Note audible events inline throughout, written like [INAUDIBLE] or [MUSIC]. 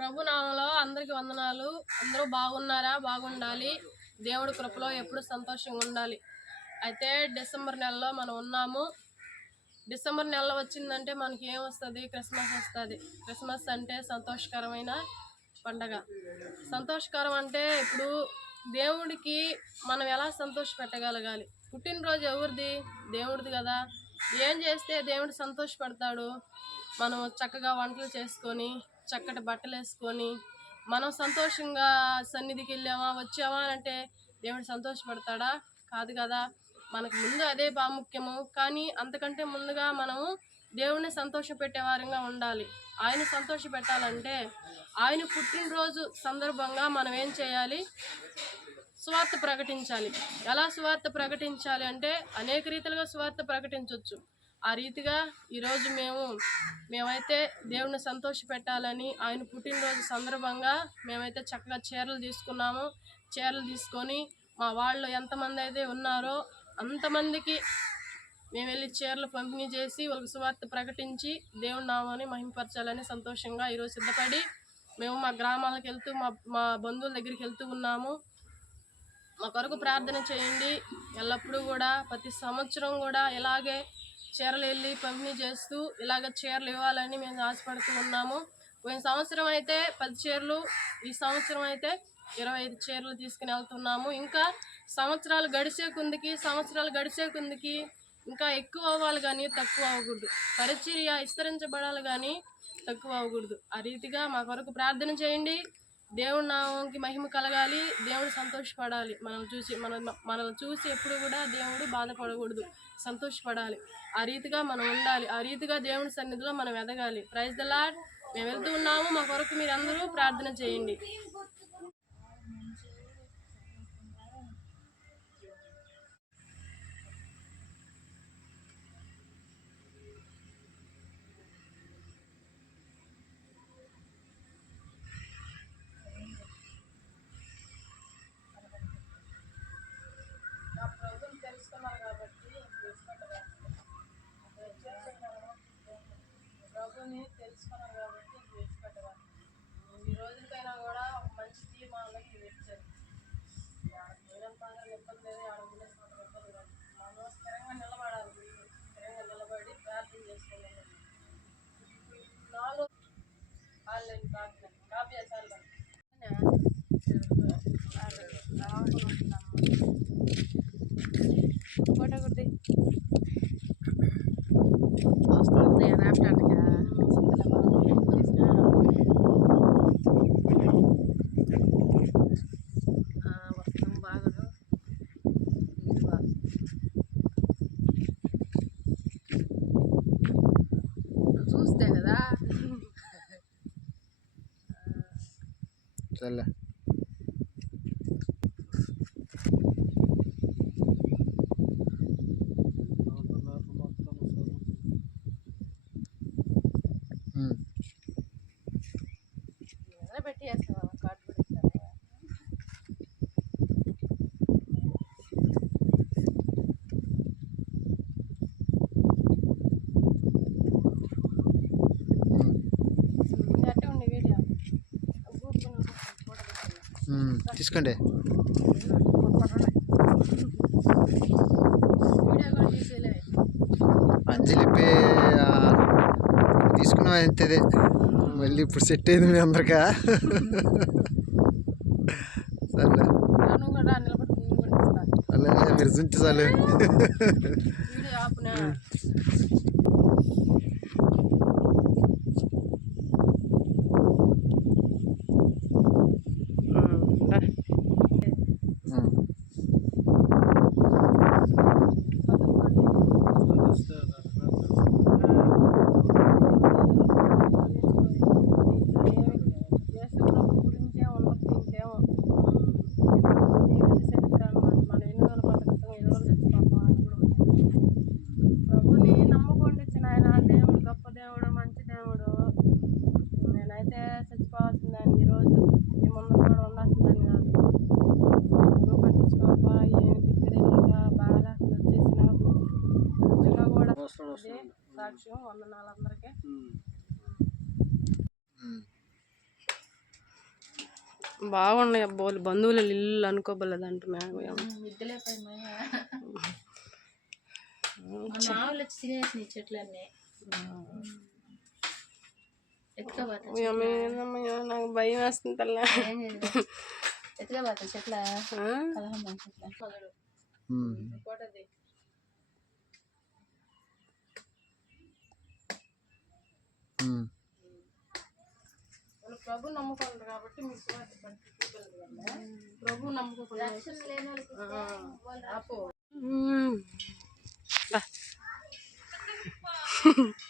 ప్రభు నామంలో అందరికి వందనాలు. అందరూ బాగున్నారా? బాగుండాలి. దేవుడి కృపలో ఎప్పుడు సంతోషంగా ఉండాలి. అయితే డిసెంబర్ నెలలో మనం ఉన్నాము. డిసెంబర్ నెల వచ్చిందంటే మనకి ఏం వస్తుంది? క్రిస్మస్ వస్తుంది. క్రిస్మస్ అంటే సంతోషకరమైన పండగ. సంతోషకరం అంటే ఇప్పుడు దేవుడికి మనం ఎలా సంతోష పెట్టగలగాలి? పుట్టినరోజు ఎవరిది? దేవుడిది కదా. ఏం చేస్తే దేవుడు సంతోషపడతాడు మనం చక్కగా వంటలు చేసుకొని చక్కటి బట్టలు వేసుకొని మనం సంతోషంగా సన్నిధికి వెళ్ళామా వచ్చామా అని అంటే దేవుడు సంతోషపడతాడా? కాదు కదా. మనకు ముందు అదే ప్రాముఖ్యము. కానీ అంతకంటే ముందుగా మనము దేవుణ్ణి సంతోష పెట్టేవారంగా ఉండాలి. ఆయన సంతోష పెట్టాలంటే ఆయన పుట్టినరోజు సందర్భంగా మనం ఏం చేయాలి? స్వార్థ ప్రకటించాలి. ఎలా స్వార్థ ప్రకటించాలి అంటే అనేక రీతిలుగా స్వార్థ ప్రకటించవచ్చు ఆ రీతిగా ఈరోజు మేము మేమైతే దేవుణ్ణి సంతోష పెట్టాలని ఆయన పుట్టినరోజు సందర్భంగా మేమైతే చక్కగా చీరలు తీసుకున్నాము. చీరలు తీసుకొని మా వాళ్ళు ఎంతమంది అయితే ఉన్నారో అంతమందికి మేము వెళ్ళి చీరలు పంపిణీ చేసి వాళ్ళకి సువార్త ప్రకటించి దేవుడి నామని మహిమపరచాలని సంతోషంగా ఈరోజు సిద్ధపడి మేము మా గ్రామాలకు వెళ్తూ మా మా బంధువుల దగ్గరికి వెళ్తూ ఉన్నాము. మా కొరకు ప్రార్థన చేయండి. ఎల్లప్పుడూ కూడా ప్రతి సంవత్సరం కూడా ఇలాగే చీరలు వెళ్ళి పంపిణీ చేస్తూ ఇలాగ చీరలు ఇవ్వాలని మేము ఆశపడుతూ ఉన్నాము. పోయిన సంవత్సరం అయితే పది చీరలు ఈ సంవత్సరం అయితే ఇరవై ఐదు చీరలు తీసుకుని వెళ్తున్నాము. ఇంకా సంవత్సరాలు గడిచే కుందికి సంవత్సరాలు గడిచే కుందికి ఇంకా ఎక్కువ అవ్వాలి కానీ తక్కువ అవ్వకూడదు. పరిచర్య విస్తరించబడాలి కానీ తక్కువ అవ్వకూడదు. ఆ రీతిగా మా కొరకు ప్రార్థన చేయండి. దేవుడి నామంకి మహిమ కలగాలి దేవుడు సంతోషపడాలి. మనం చూసి మన మనల్ని చూసి ఎప్పుడు కూడా దేవుడు బాధపడకూడదు. సంతోషపడాలి. ఆ రీతిగా మనం ఉండాలి. ఆ రీతిగా దేవుడి సన్నిధిలో మనం ఎదగాలి. ప్రైజ్ ద లాడ్ మేము వెళ్తూ ఉన్నాము. మా కొరకు మీరు అందరూ ప్రార్థన చేయండి. ప్రభుని తెలుసుకున్నారు కాబట్టి విడిచిపెట్టరా. ఈ రోజులకైనా కూడా ఒక మంచి తీర్మానాలకు వచ్చారు పోయినంత ఇబ్బంది లేదు ఆడ ఉండేసినంత ఇబ్బంది లేదు. మనం స్థిరంగా నిలబడాలి స్థిరంగా నిలబడి ప్రార్థన చేసుకోలేదు నాలుగు ఆన్లైన్ ప్రార్థన కావ్యాసాలు ఫోటో కొట్టి. వస్తుంది. wabarakatuh తీసుకోండి. వీడియో కూడా తీసేలే అంజలి పే ఆ, తీసుకున్నాం అంతేదే మళ్ళీ ఇప్పుడు సెట్ అయింది మీ అందరికా? అలాగే మీరు చూంచి ఇది సాక్ష్యం వందనాలు అందరికీ. బాగున్నాయి అబ్బోలు బంధువుల ఇల్లు అనుకోబోలేదంట ఏందమ్మయ్యో, నాకు భయం వేస్తుంది తల్ల. ఎత్తుకోబోతా చెట్ల ఆ? కలహం చెట్ల ఉమ్. ఉమ్. వాళ్ళు ప్రభు నమ్ముకోండి కాబట్టి మీకు. ప్రభు నమ్ముకోకుండా [LAUGHS]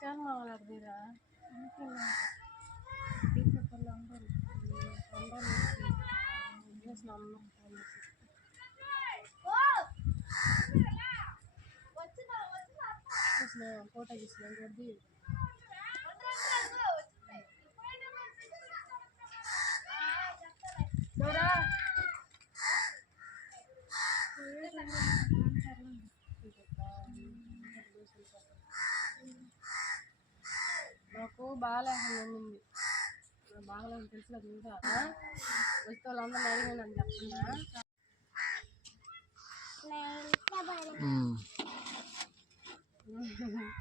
దాని ఆపు, వీడియో ఆపు. చాలా మాట్లాడుతురా ఫోటో తీసిన కొద్ది బాగాలేకుండా ఉండింది బాగాలేదు తెలుసు కదా ఇంకా వచ్చే వాళ్ళందరూ అడిగాను అని చెప్పకుండా ఉమ్.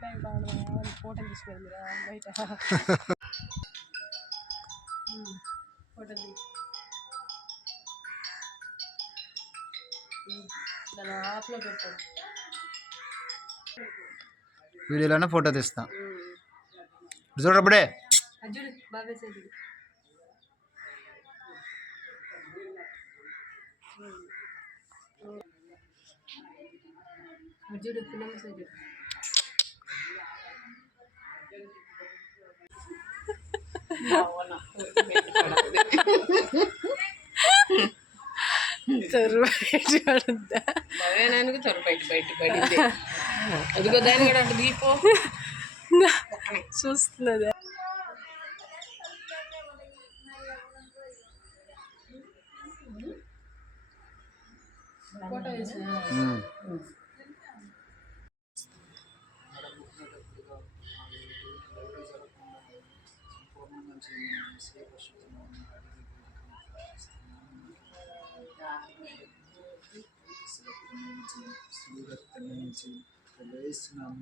టైం బాగుంది ఫోటో తీసుకెళ్ళి బయట. ఫోటో తీ దాని ఆఫ్లో పెట్టాను వీడియోలోనే ఫోటో తీస్తా. ఇటు చూడప్పుడే అజ్జుడు బాగా చేసి అజ్జుడు ఫిలిం సైజు చూడద్దా భవేనానికి త్వర బయట బయట పడింది అదిగో దాని కూడా అటు దీపో చూస్తున్నది ఫోటో వేసిన ఉమ్.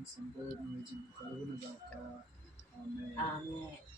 సంపూర్ణ విజయం కలుగును గాక 啊，没。